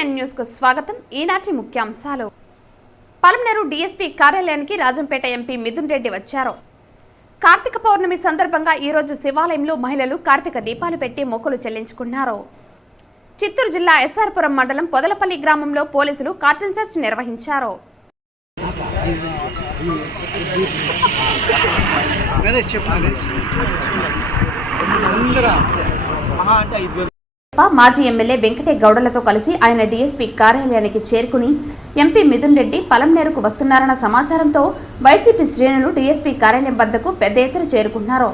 KTN news కు స్వాగతం. ఈనాటి ముఖ్యాంశాలు. పలమనేరు డీఎస్పీ కార్యాలయానికి రాజంపేట ఎంపీ మిథున్ రెడ్డి వచ్చారు. కార్తీక పౌర్ణమి సందర్భంగా ఈ రోజు శివాలయంలో మహిళలు కార్తీక దీపాలు పెట్టి మొక్కులు చెల్లించుకున్నారు. చిత్తూరు జిల్లా ఎస్ఆర్పురం మండలం పొదలపల్లి గ్రామంలో పోలీసులు కార్టన్ సెర్చ్ నిర్వహించారు. మాజీ ఎమ్మెల్యే వెంకటే గౌడలతో కలిసి ఆయన డీఎస్పీ కార్యాలయానికి చేరుకుని ఎంపీ మిథున్ రెడ్డి పలమనేరుకు వస్తున్నారన్న సమాచారంతో వైసీపీ శ్రేణులు డీఎస్పీ కార్యాలయం వద్దకు పెద్ద ఎత్తున చేరుకున్నారు.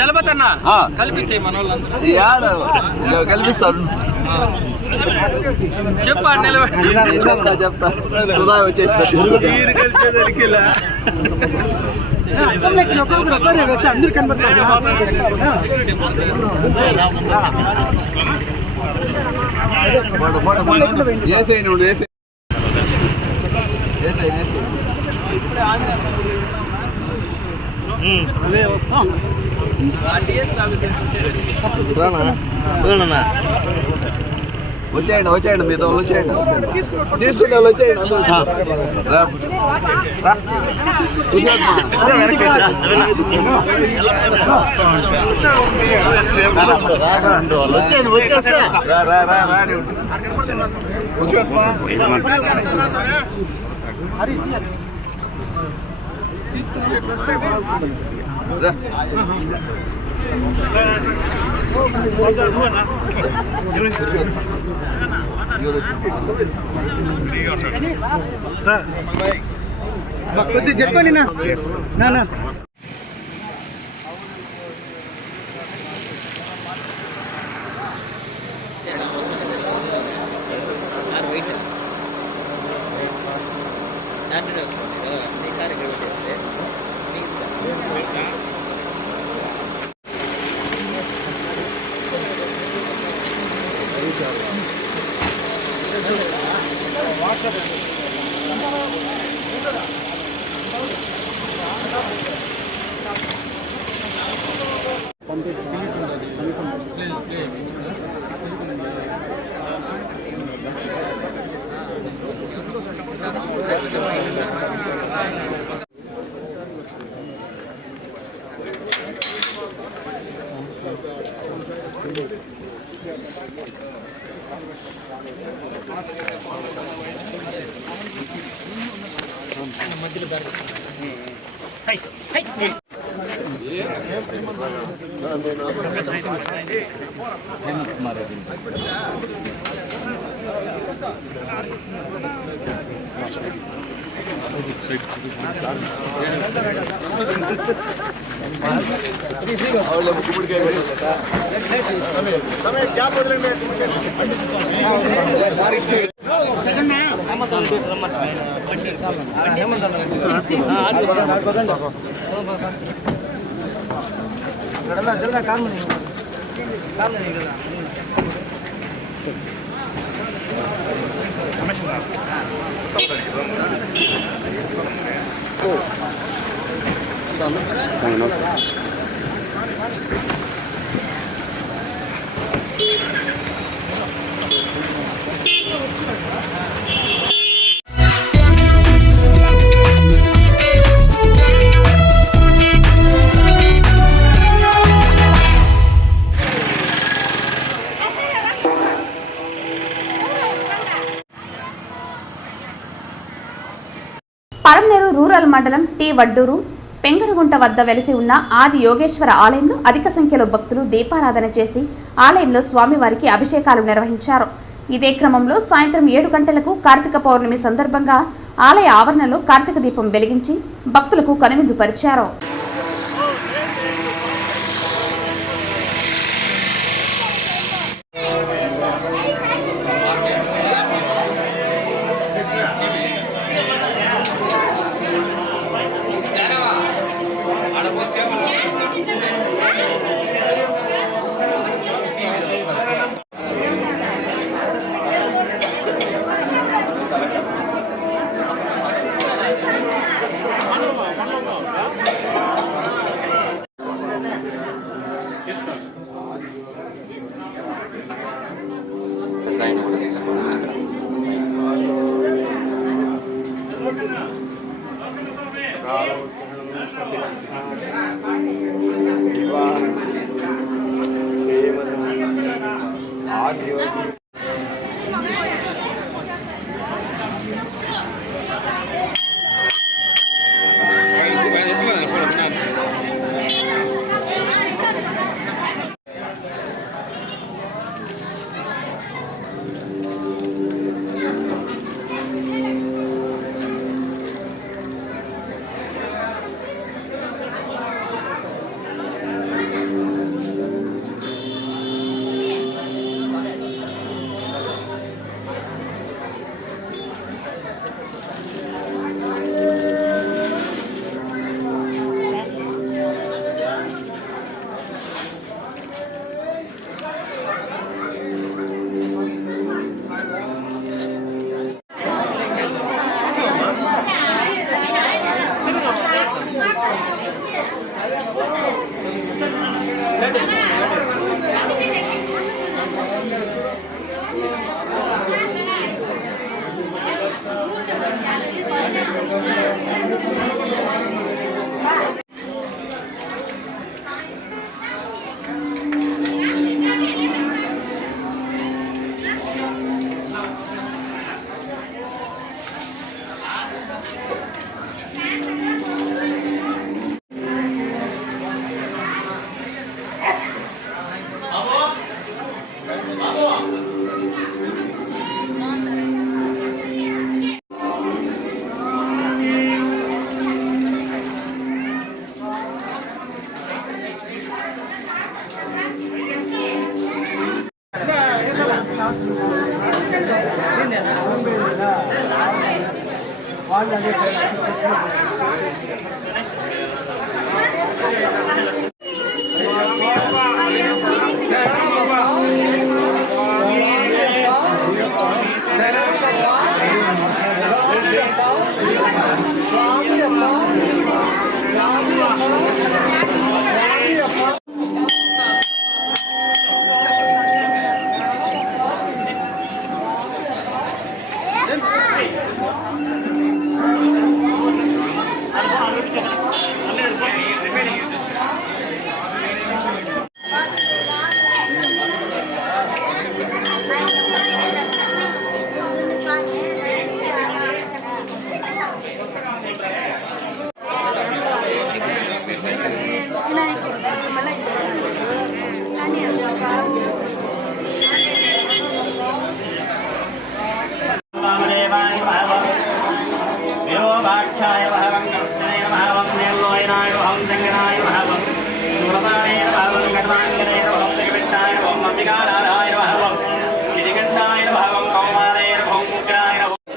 చలబతన్నా కల్పించే మన కల్పిస్తాను చెప్పా చెప్తా సుధా వచ్చేస్తా అందరు కనబడతారు. వస్తాం వచ్చేయండి మీతో వచ్చేయండి తీసుకుంటే వచ్చేయండి కొద్దిగా చెప్పుకోండి నా పలమనేరు రూరల్ మండలం టీ వడ్డూరు పెంగరగుంట వద్ద వెలిసి ఉన్న ఆది యోగేశ్వర ఆలయంలో అధిక సంఖ్యలో భక్తులు దీపారాధన చేసి ఆలయంలో స్వామివారికి అభిషేకాలు నిర్వహించారు. ఇదే క్రమంలో సాయంత్రం 7 గంటలకు కార్తీక పౌర్ణమి సందర్భంగా ఆలయ ఆవరణలో కార్తీక దీపం వెలిగించి భక్తులకు కనువిందు పరిచారు.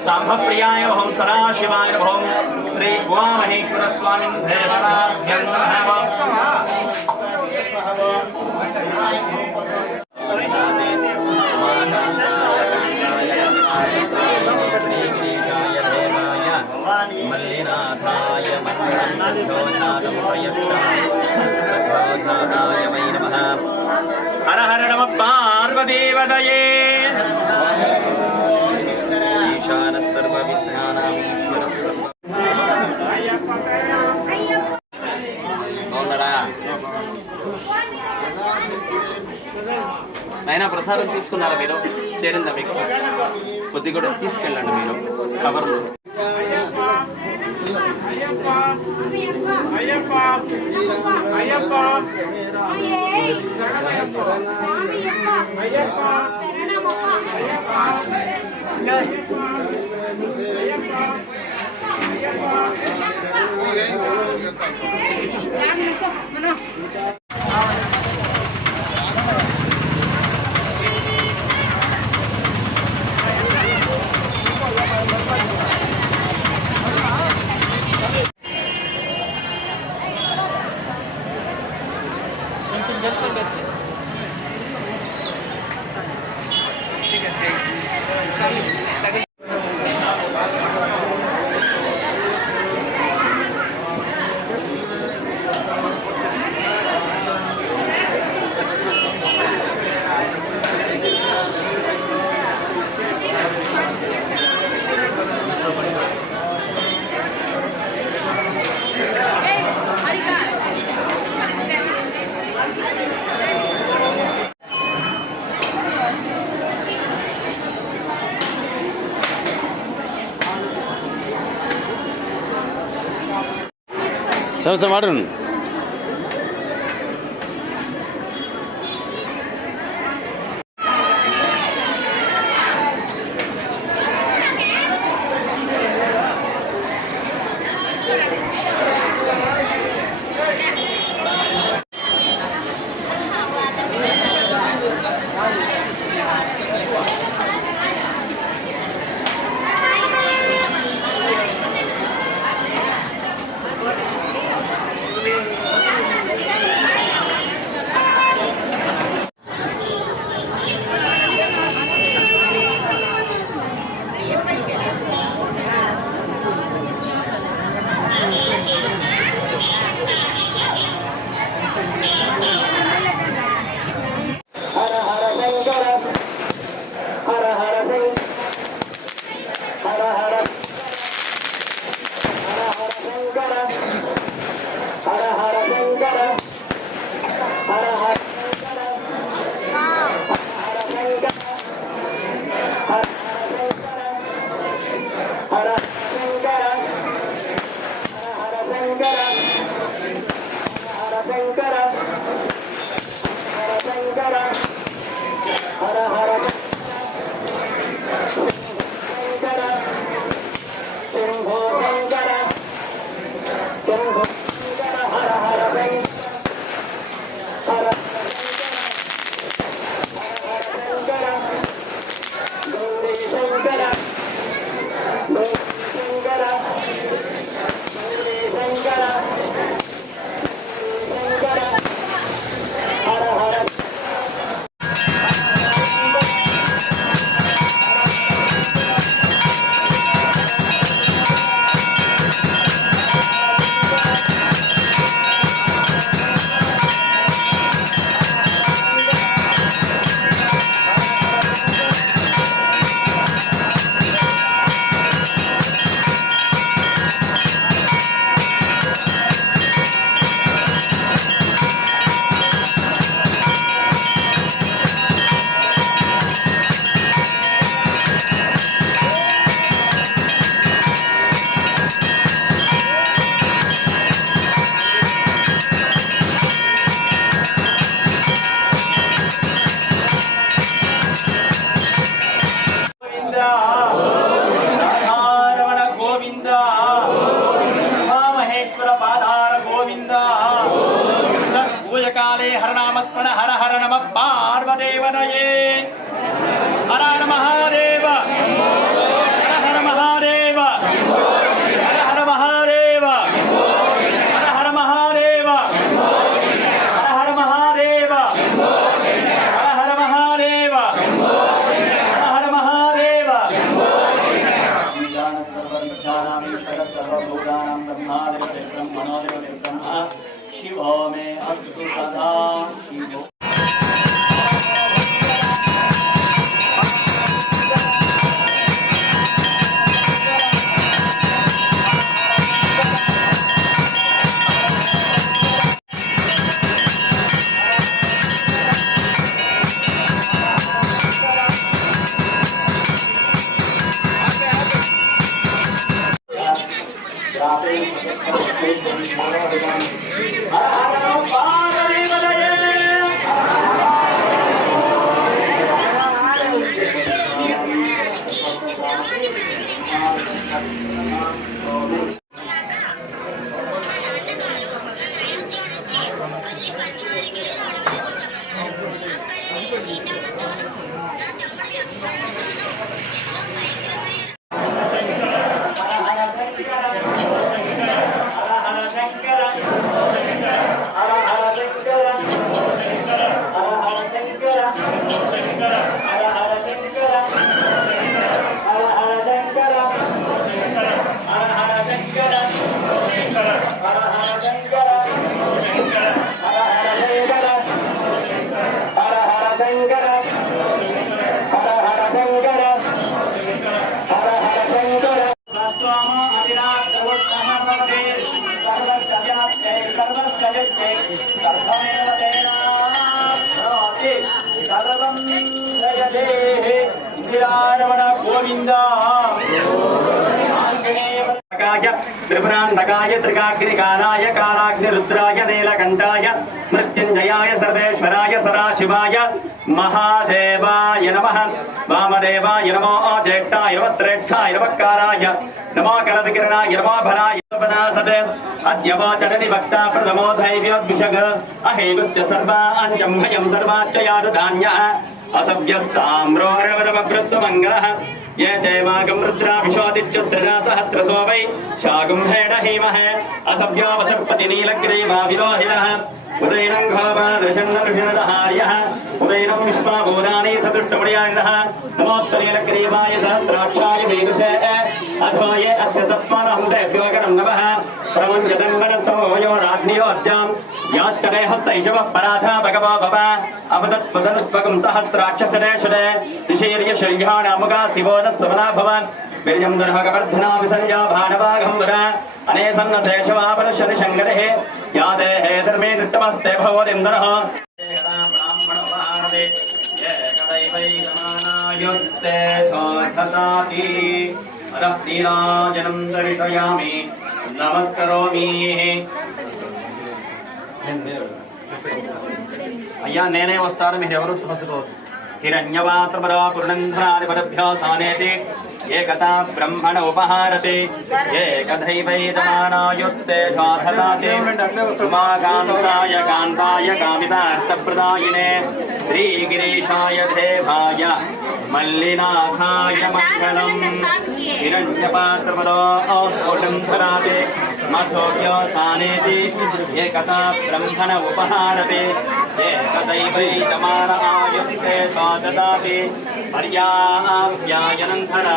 सांभप्रियाय ओम सदाशिवाय ओम श्री उमामहेश्वर स्वामी देवताभ्यं नमः। मल्लिनाथाय हर हर नमः पार्वतीपतये। ईशानः सर्वविद्यानामीश्वरः అయినా ప్రసాదం తీసుకున్నారా మీరు? చేరిందా మీకు? కొద్ది కూడా తీసుకెళ్ళండి మీరు కవర్లో. సంవత్సరం వాడను पूजकाले हरनामस्मरण हर हर नमः पार्वदेवनये हर हर महादेव हर हर महादेव हर हर महादेव हर हर महादेव हर हर महादेव हर हर महादेव हर हर महादेव सर्वभूतानां ब्रह्मादेव ब्रह्मणोदेव ब्रह्मा शिवो मे अस्तु सदा शिवो त्रयम्बकाय त्रिपुरान्तकाय त्रिकाग्निकालाय कालाग्निरुद्राय नीलकण्ठाय मृत्युञ्जयाय सर्वेश्वराय सदाशिवाय महादेवाय नमः वामदेवाय नमो ज्येष्ठाय नमः श्रेष्ठाय नमः कालाय नमो कलविकिरणाय नमो फलाय सदे अद्य वाचननि वक्ता प्रथमो धैर्योद्विषग अहेगुश्च सर्वाञ्चम्भयं सर्वाच्च यादधान्यः असभ्यस्ताम्रोरवदमभृत्समङ्गलः ये चैवागं रुद्राभिषोदिच्युस्त्रिणा सहस्रसो वै शागुम्भेण हेमहे असभ्योऽवसर्पति नीलग्रीवा विलोहिनः उदयनं घोपादृशन्नऋषणदहार्यः उदयनं विश्वाभूराणि सदृष्टमुडियानिनः नमोत्तरीलग्रीवाय सहस्राक्षाय मेघुषे अथो ये अस्य सत्त्वानहुतेभ्योगनं नमः प्रमञ्जतन्वनस्तमो यो राज्ञयोर्जाम् याच्चरे हस्तैषवः पराधा भगवो भव अवदत्पदनुत्वकं सहस्राक्षसरेषुरे निशीर्यशय्यानामुगा शिवो नः सुमना भवन् वीर्यं दर्भकवर्धना विसंज्ञा भानवाघम्बर अनेसन्नशेषवापरशनिशङ्गरेः या देहे धर्मे नृत्तमस्ते भवोदिन्दनः एकदैवैकमानायुक्ते ददाति अतः नीराजनं दर्शयामि नमस्करोमि అయ్యా నేనే వస్తాను మీరెవరు తోసుకోవద్దు హిరణ్యవాతమరా పురుణంధరాని పదభ్యో సానేతి ఏకతా బ్రహ్మణ ఉపహారతి ఏకదైవైదమానాయుస్తే ధాధతాతి ఉమాకాంతాయ కాంతాయ కామితార్థప్రదాయినే శ్రీగిరీశాయ దేవాయ మల్లినాథాయ మంగళం హిరణ్యపాత్రమరో పురుణంధరాతి మధోభ్యో సానేతి ఏకతా బ్రహ్మణ ఉపహారతి ఏకదైవైదమాన ఆయుస్తే దదాతి పర్యాప్యాయనంతరా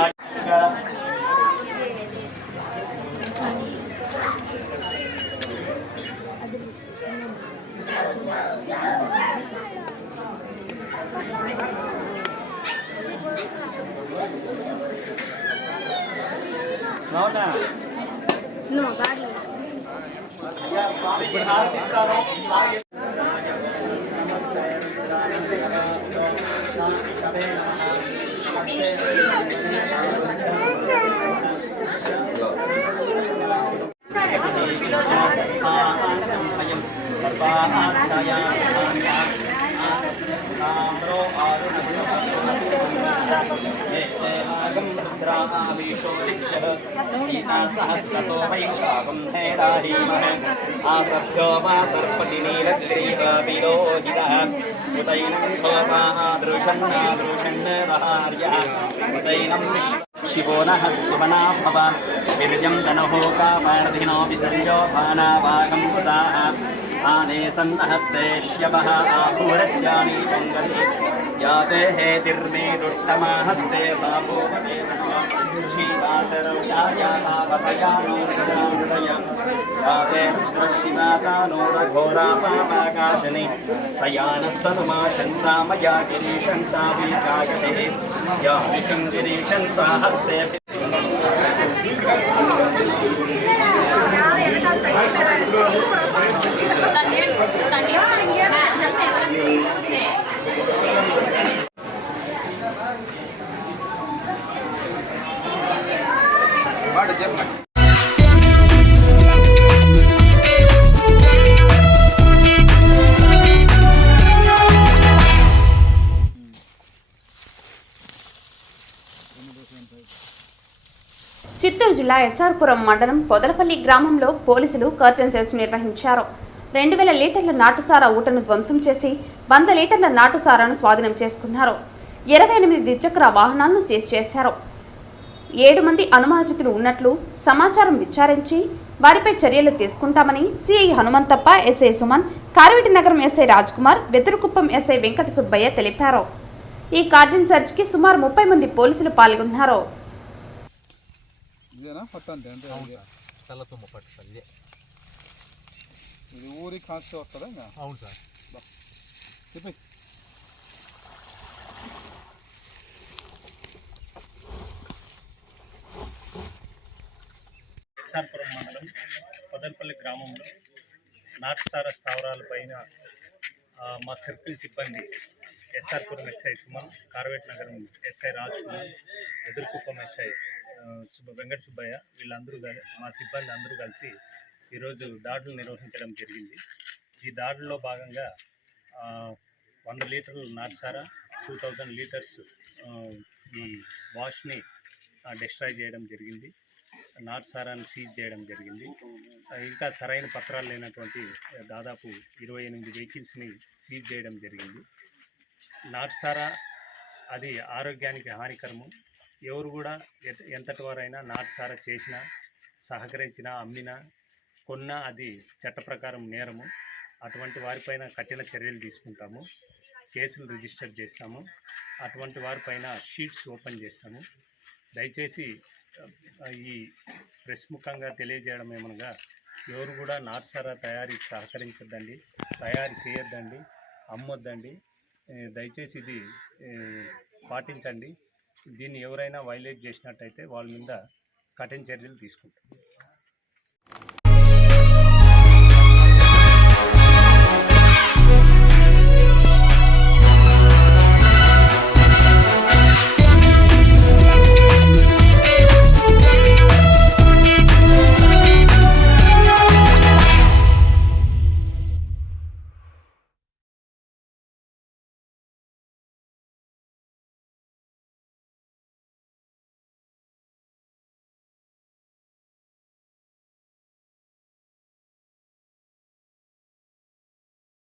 शिवो नः सुमना भव वीर्यं धनुः कापार्धिनो विसर्जो भानावागं पुताः आने सन्नहस्तेष्यवः आभूरस्यानि चङ्गले याते हेतिर्मे दुष्टमा हस्ते पापोपते याते रुद्रशिवातानोरघोरापाकाशने तयानस्तनुमा शन्तामया गिरीशन्ताभिकाशते या विषं गिरीशन्ता हस्ते చిత్తూరు జిల్లా ఎస్ఆర్పురం మండలం పొదలపల్లి గ్రామంలో పోలీసులు కర్టన్ సేల్స్ నిర్వహించారు. 2000 లీటర్ల నాటుసారా ఊటను ధ్వంసం చేసి 100 లీటర్ల నాటుసారాను స్వాధీనం చేసుకున్నారు. 28 ద్విచక్ర వాహనాలను సీజ్ చేశారు. 7 మంది అనుమానితులు ఉన్నట్లు సమాచారం విచారించి వారిపై చర్యలు తీసుకుంటామని సిఐ హనుమంతప్ప, ఎస్ఐ సుమన్, కార్వేటి నగరం ఎస్ఐ రాజ్ కుమార్, వెదురుకుప్పం ఎస్ఐ వెంకట సుబ్బయ్య తెలిపారు. ఈ కార్డన్ సెర్చ్ కి సుమారు 30 మంది పోలీసులు పాల్గొన్నారు. ఊరికి కాస్ట్ వస్తుందా? అవును సార్. చెప్పి ఎస్ఆర్పురం మండలం పొదలపల్లి గ్రామంలో నాటుసారా స్థావరాలపైన మా సర్కిల్ సిబ్బంది ఎస్ఆర్పురం ఎస్ఐ సుమన్, కార్వేట్ నగరం ఎస్ఐ రాజ్ కుమార్, ఎదురుకుప్పం ఎస్ఐ వెంకట సుబ్బయ్య వీళ్ళందరూ మా సిబ్బంది అందరూ కలిసి ఈరోజు దాడులు నిర్వహించడం జరిగింది. ఈ దాడుల్లో భాగంగా 100 లీటర్లు నాటుసారా, 2000 లీటర్స్ ఈ వాష్ని డిస్ట్రాయ్ చేయడం జరిగింది. నాటుసారాన్ని సీజ్ చేయడం జరిగింది. ఇంకా సరైన పత్రాలు లేనటువంటి దాదాపు 28 వెహికల్స్ని సీజ్ చేయడం జరిగింది. నాటుసారా అది ఆరోగ్యానికి హానికరము. ఎవరు కూడా ఎంతటి వారైనా నాటుసారా చేసినా, సహకరించినా, అమ్మినా, కొన్నా అది చట్ట ప్రకారం నేరము. అటువంటి వారిపైన కఠిన చర్యలు తీసుకుంటాము, కేసులు రిజిస్టర్ చేస్తాము. అటువంటి వారిపైన షీట్స్ ఓపెన్ చేస్తాము. దయచేసి ఈ ప్రెస్ ముఖంగా తెలియజేయడం ఏమనగా ఎవరు కూడా నాటుసారా తయారీకి సహకరించొద్దండి, తయారు చేయొద్దండి, అమ్మొద్దండి. దయచేసి ఇది పాటించండి. దీన్ని ఎవరైనా వైలేట్ చేసినట్టయితే వాళ్ళ మీద కఠిన చర్యలు తీసుకుంటాం.